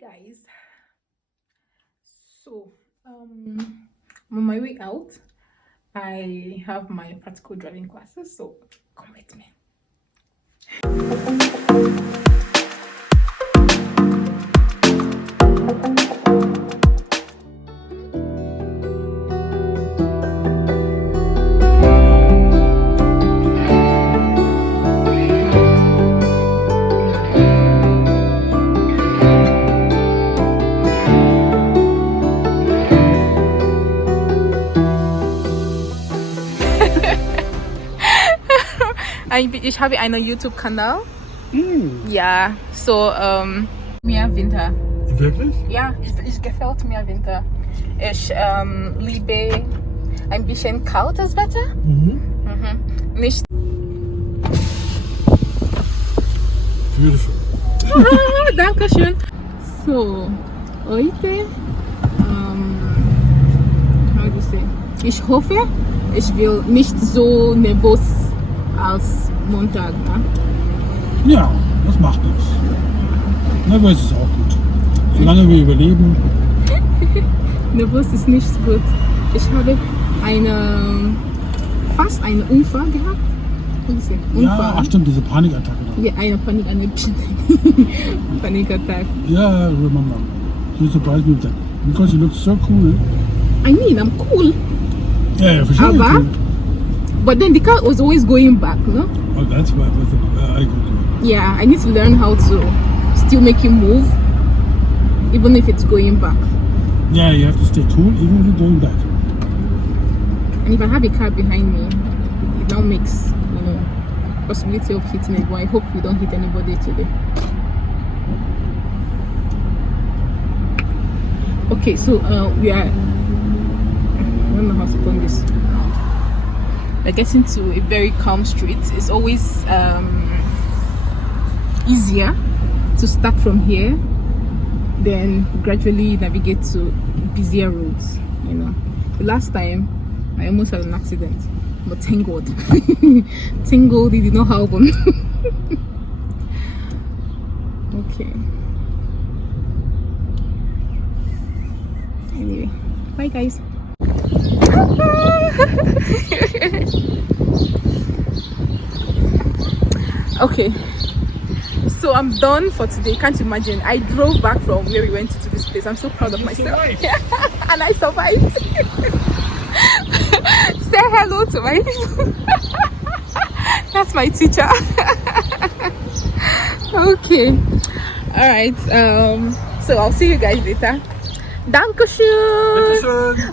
Guys, so I'm on my way out. I have my practical driving classes, so come with me. Ich habe einen YouTube-Kanal. Ja, so mehr Winter. Wirklich? Ja, ich gefällt mir Winter. Ich liebe ein bisschen kaltes Wetter. Nicht. Beautiful. Dankeschön. So, heute, how do you say? Ich hoffe, ich will nicht so nervös als Montag, ne? Ja, das macht nichts. Nervös ist auch gut. Solange wir überleben. Nervös ist nicht gut. Ich habe fast einen Unfall gehabt. Ja, ach stimmt, diese Panikattacke. Ja, eine Panikattacke. Yeah, I remember. You surprised me with that. Because you look so cool. I mean, I'm cool. Yeah, for sure. Aber, but then the car was always going back, no? Oh, that's why I could do. Yeah, I need to learn how to still make it move, even if it's going back. Yeah, you have to stay cool even if you're going back. And if I have a car behind me, it now makes, possibility of hitting it. But I hope we don't hit anybody today. Okay, so we are, I don't know how to put this. We're getting to a very calm street. It's always easier to start from here, then gradually navigate to busier roads. The last time I almost had an accident, but thank God. Thank God it did not happen. Okay. Anyway, bye guys. Okay, so I'm done for today. Can't imagine, I drove back from where we went to this place. I'm so proud of myself. And I survived. Say hello to my that's my teacher. Okay, all right, so I'll see you guys later. Dankeschön.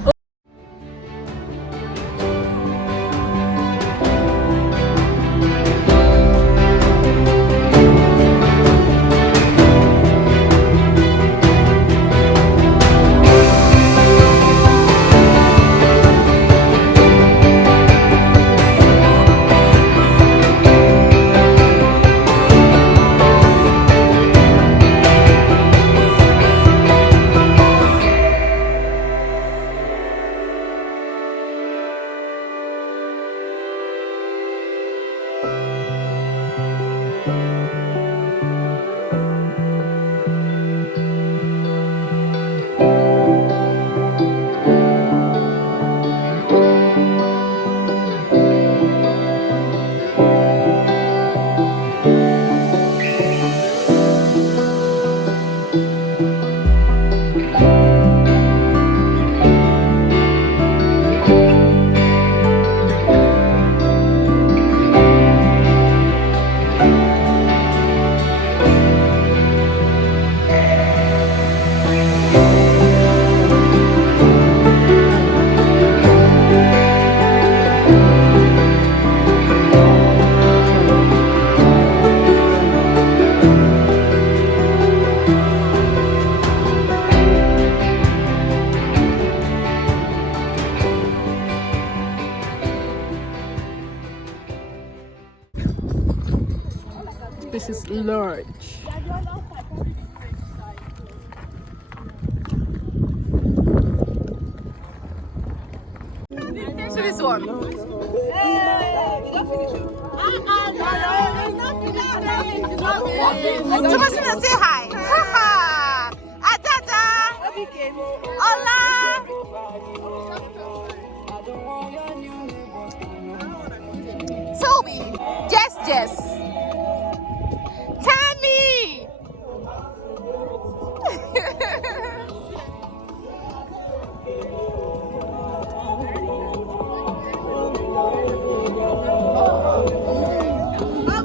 This is large. So this one. Say hi.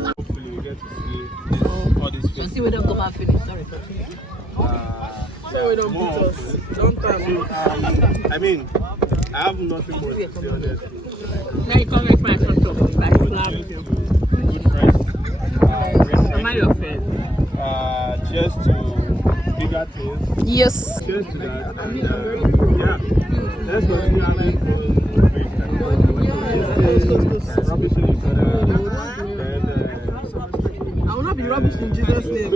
Hopefully we get to see all these faces. See, we don't come and finish. Sorry. We don't beat us. I mean, I have nothing more to say honestly. Now you come make my son talk. Good friends. Am I your friend? Cheers to bigger things. Yes. Cheers to that. And, yeah. Let's continue having fun. Rubbishing each other. I will not be rubbish in Jesus' name.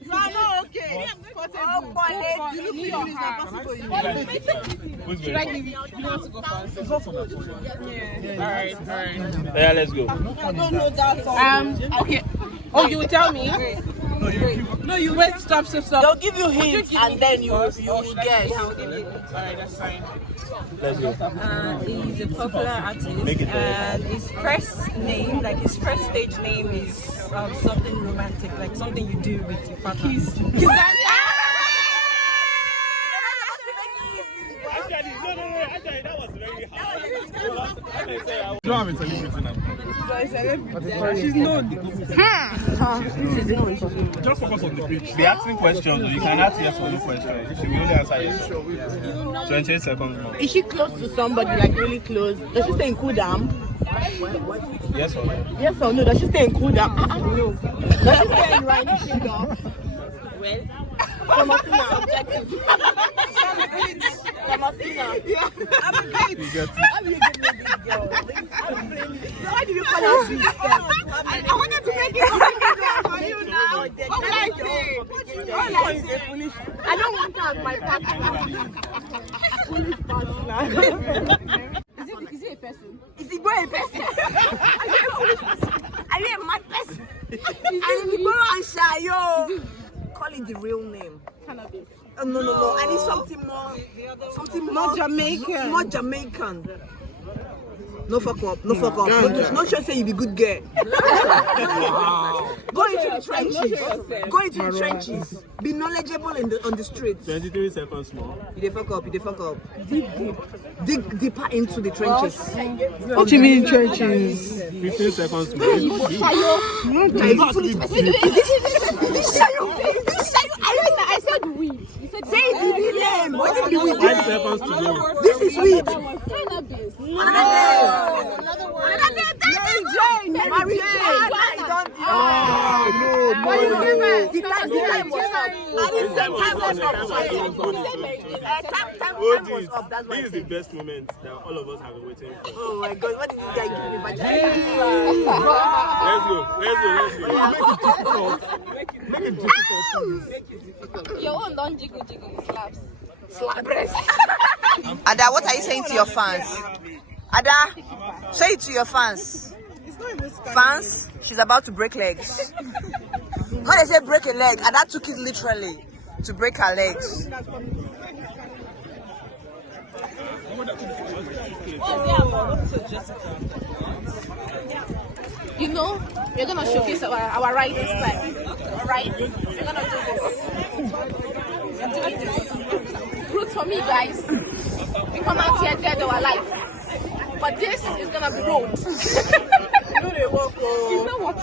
You are not okay. Should I give you? You want to go first? Alright. Yeah, let's go. I don't know that song. Okay. Oh, you will tell me? No, you Wait, stop. They'll give you hints and then you guess. Alright, that's fine. Let's go. He's a popular artist, Make it and his first name, like his first stage name, is something romantic, like something you do with your partner. Actually, that was very hard. You have a celebrity now. She's known. Just focus on the beach. Be asking questions. You can ask yes or no questions. She will only answer yes. 28 seconds more. Is she close to somebody, like really close? Does she stay in Kudam? Yes or no? Yes or no? Does she stay in Kudam? No. Does she stay in Rhino Kingdom? Well, Thomasina, objective. Thomasina. Yeah. I'm a bitch. You get How do you give me this girl? Why did you call her sweet? I wanted to make it for you now. What will I say? I don't want her as my partner. Foolish partner. Is he a person? Is he boy a person? Are you a foolish person? Are you a mad person? And if you go and shy, yo, call it the real name. Cannabis. No. I need something more Jamaican. More Jamaican. No fuck up. No fuck up. No sure say you be good girl. Go into the trenches. Go into the trenches. Be knowledgeable on the streets. 23 seconds more. You dey fuck up. Dig deeper into the trenches. What do you mean trenches? 15 seconds more. I said weed. You said Say the name. What is the weed? 5 seconds to go. This is weed. cannabis. Another word. Mary Jane. Mary Jane. The time was up. At the same time was up. That's why This is the best moment that all of us have been waiting for. Oh my God, what did you guys give me? Let's go. Make it difficult. Your own don't jiggle slaps. Slap breast. Ada, what are you saying to your fans? Ada, say it to your fans. Fans, she's about to break legs. When they say break a leg, Ada took it literally to break her legs. You know, we're gonna showcase our right this time. Right? We're gonna do this. Root for me, guys. We come out here dead or alive. But this is gonna be road. You know they walk. It's not what